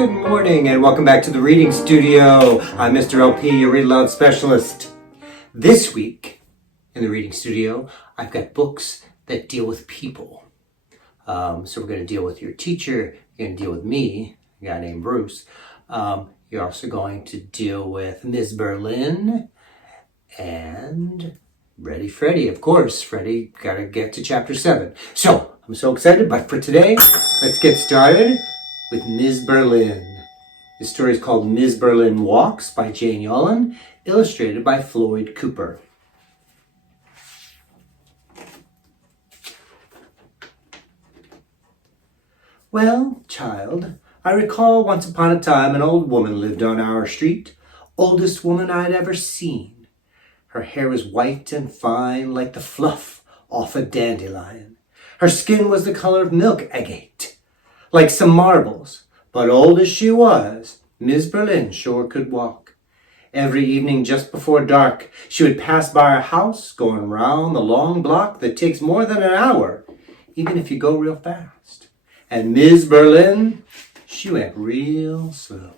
Good morning and welcome back to the reading studio. I'm Mr. LP, your read aloud specialist. This week in the reading studio, I've got books that deal with people. So we're going to deal with your teacher, you're going to deal with me, a guy named Bruce. You're also going to deal with Miz Berlin and Ready Freddy, of course. Freddy got to get to chapter 7. So, I'm so excited, but for today, let's get started with Miz Berlin. This story is called Miz Berlin Walks by Jane Yolen, illustrated by Floyd Cooper. Well, child, I recall once upon a time an old woman lived on our street, oldest woman I'd ever seen. Her hair was white and fine like the fluff off a dandelion. Her skin was the color of milk agate, like some marbles. But old as she was, Miz Berlin sure could walk. Every evening just before dark, she would pass by our house, going round the long block that takes more than an hour, even if you go real fast. And Miz Berlin, she went real slow.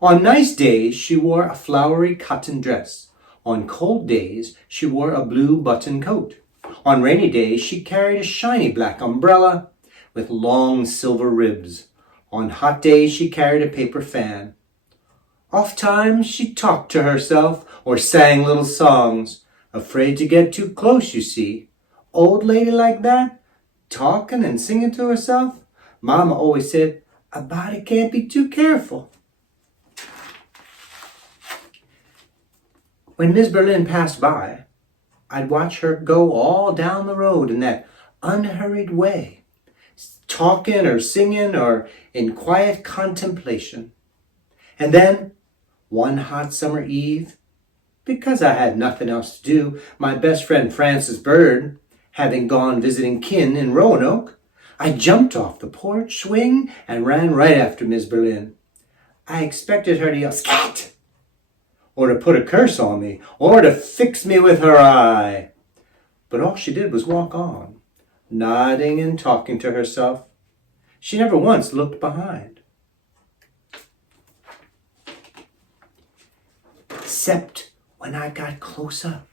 On nice days, she wore a flowery cotton dress. On cold days, she wore a blue button coat. On rainy days, she carried a shiny black umbrella with long silver ribs. On hot days, she carried a paper fan. Ofttimes, she talked to herself or sang little songs, afraid to get too close, you see. Old lady like that, talking and singing to herself, Mama always said, a body can't be too careful. When Miz Berlin passed by, I'd watch her go all down the road in that unhurried way, talking or singing or in quiet contemplation. And then, one hot summer eve, because I had nothing else to do, my best friend Frances Bird having gone visiting kin in Roanoke, I jumped off the porch swing and ran right after Miz Berlin. I expected her to yell, "Scat!" or to put a curse on me, or to fix me with her eye. But all she did was walk on, nodding and talking to herself. She never once looked behind. Except when I got close up.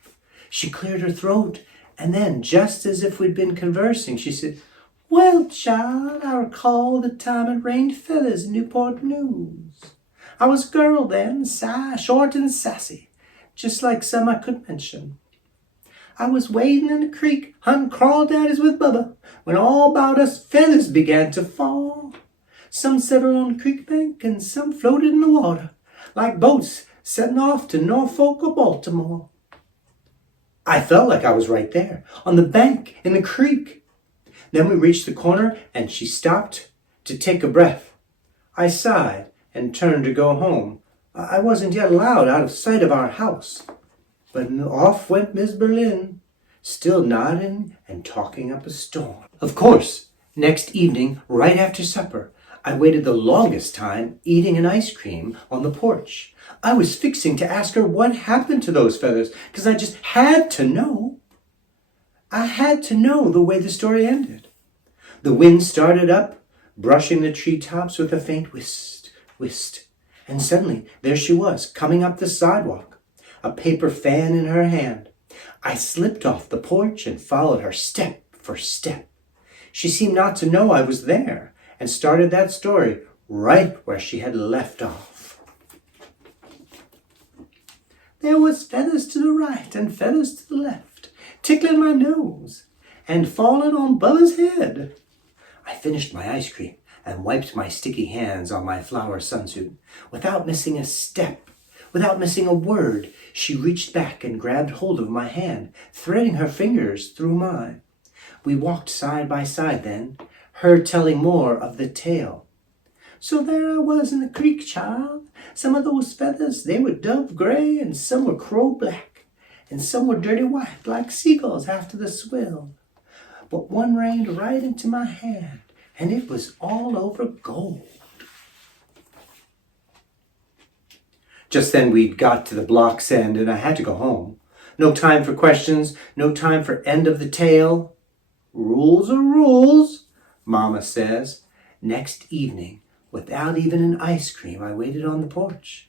She cleared her throat, and then, just as if we'd been conversing, she said, "Well, child, I recall the time it rained feathers in Newport News. I was a girl then, short and sassy, just like some I could mention. I was wading in the creek, hunting crawdaddies with Bubba, when all about us feathers began to fall. Some settled on the creek bank, and some floated in the water, like boats setting off to Norfolk or Baltimore. I felt like I was right there, on the bank, in the creek. Then we reached the corner, and she stopped to take a breath. I sighed and turned to go home. I wasn't yet allowed out of sight of our house. But off went Miz Berlin, still nodding and talking up a storm. Of course, next evening, right after supper, I waited the longest time eating an ice cream on the porch. I was fixing to ask her what happened to those feathers, because I just had to know. I had to know the way the story ended. The wind started up, brushing the treetops with a faint whist, whist. And suddenly, there she was, coming up the sidewalk, a paper fan in her hand. I slipped off the porch and followed her step for step. She seemed not to know I was there, and started that story right where she had left off. There was feathers to the right and feathers to the left, tickling my nose and falling on Bubba's head. I finished my ice cream and wiped my sticky hands on my flower sunsuit. Without missing a step, without missing a word, she reached back and grabbed hold of my hand, threading her fingers through mine. We walked side by side then, her telling more of the tale. So there I was in the creek, child. Some of those feathers, they were dove gray, and some were crow black, and some were dirty white, like seagulls after the swill. But one rained right into my hand, and it was all over gold. Just then we'd got to the block's end, and I had to go home. No time for questions, no time for end of the tale. Rules are rules, Mama says. Next evening, Without even an ice cream, I waited on the porch.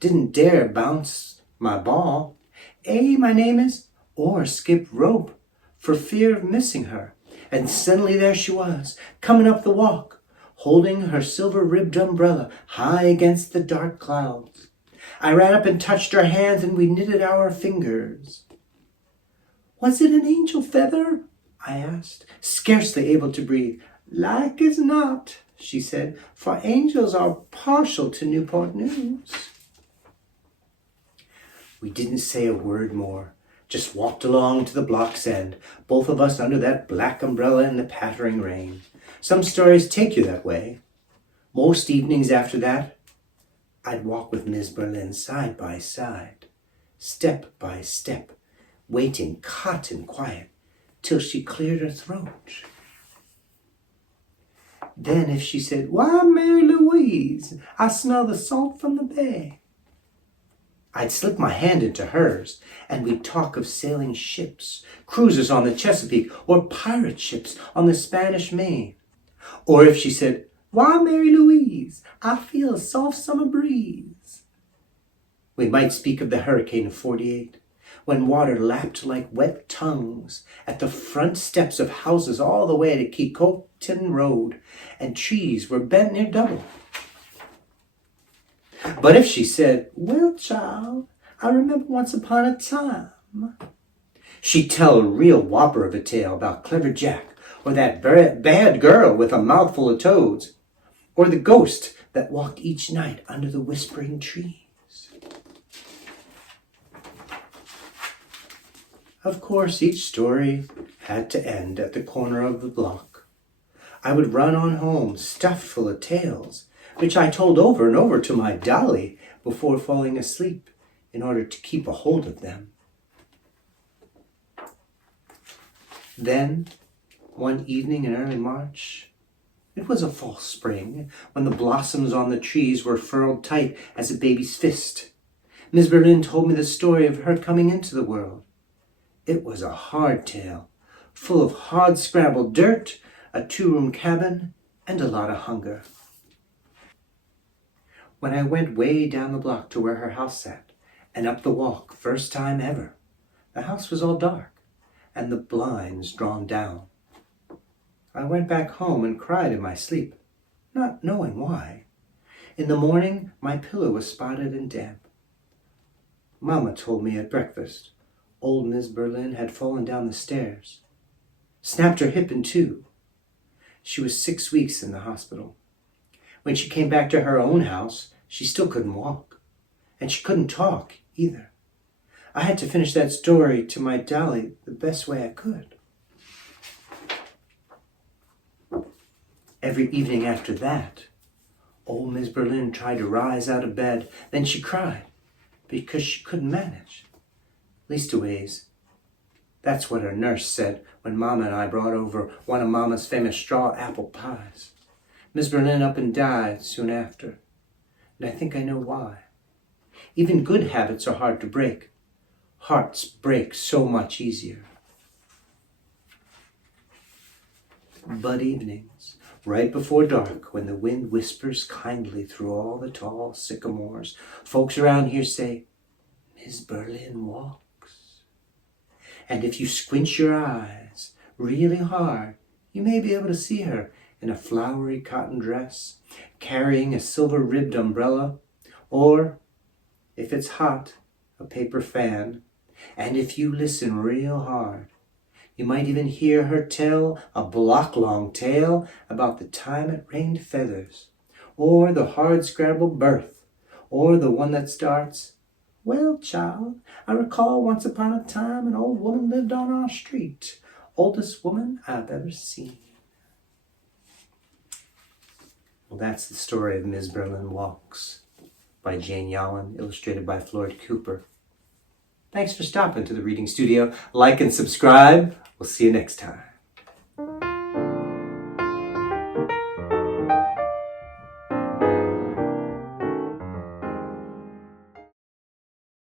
Didn't dare bounce my ball, my name is, or skip rope for fear of missing her. And suddenly there she was, coming up the walk, holding her silver-ribbed umbrella high against the dark clouds. I ran up and touched her hands, and we knitted our fingers. Was it an angel feather? I asked, scarcely able to breathe. Like as not, she said, for angels are partial to Newport news. We didn't say a word more, just walked along to the block's end, both of us under that black umbrella in the pattering rain. Some stories take you that way. Most evenings after that, I'd walk with Miz Berlin side by side, step by step, waiting cot and quiet till she cleared her throat. Then if she said, "Why, Mary Louise, I smell the salt from the bay," I'd slip my hand into hers, and we'd talk of sailing ships, cruisers on the Chesapeake, or pirate ships on the Spanish Main. Or if she said, "Why, Mary Louise, I feel a soft summer breeze," we might speak of the hurricane of '48, when water lapped like wet tongues at the front steps of houses all the way to Kikotin Road, and trees were bent near double. But if she said, "Well, child, I remember once upon a time," she'd tell a real whopper of a tale about Clever Jack, or that bad girl with a mouthful of toads, or the ghost that walked each night under the whispering trees. Of course, each story had to end at the corner of the block. I would run on home, stuffed full of tales, which I told over and over to my dolly before falling asleep in order to keep a hold of them. Then, one evening in early March, it was a false spring, when the blossoms on the trees were furled tight as a baby's fist, Miz Berlin told me the story of her coming into the world. It was a hard tale, full of hard-scrabbled dirt, a 2-room cabin, and a lot of hunger. When I went way down the block to where her house sat, and up the walk, first time ever, the house was all dark, and the blinds drawn down. I went back home and cried in my sleep, not knowing why. In the morning, my pillow was spotted and damp. Mama told me at breakfast, old Miz Berlin had fallen down the stairs, snapped her hip in two. She was 6 weeks in the hospital. When she came back to her own house, she still couldn't walk, and she couldn't talk either. I had to finish that story to my dolly the best way I could. Every evening after that, old Miz Berlin tried to rise out of bed. Then she cried because she couldn't manage. Leastways, that's what her nurse said when Mama and I brought over one of Mama's famous straw apple pies. Miz Berlin up and died soon after, and I think I know why. Even good habits are hard to break. Hearts break so much easier. But evenings, right before dark, when the wind whispers kindly through all the tall sycamores, folks around here say, "Miz Berlin Walks." And if you squint your eyes really hard, you may be able to see her in a flowery cotton dress, carrying a silver-ribbed umbrella, or, if it's hot, a paper fan. And if you listen real hard, you might even hear her tell a block-long tale about the time it rained feathers, or the hard-scrabbled birth, or the one that starts, "Well, child, I recall once upon a time an old woman lived on our street, oldest woman I've ever seen." Well, that's the story of Miz Berlin Walks by Jane Yolen, illustrated by Floyd Cooper. Thanks for stopping to the reading studio. Like and subscribe. We'll see you next time.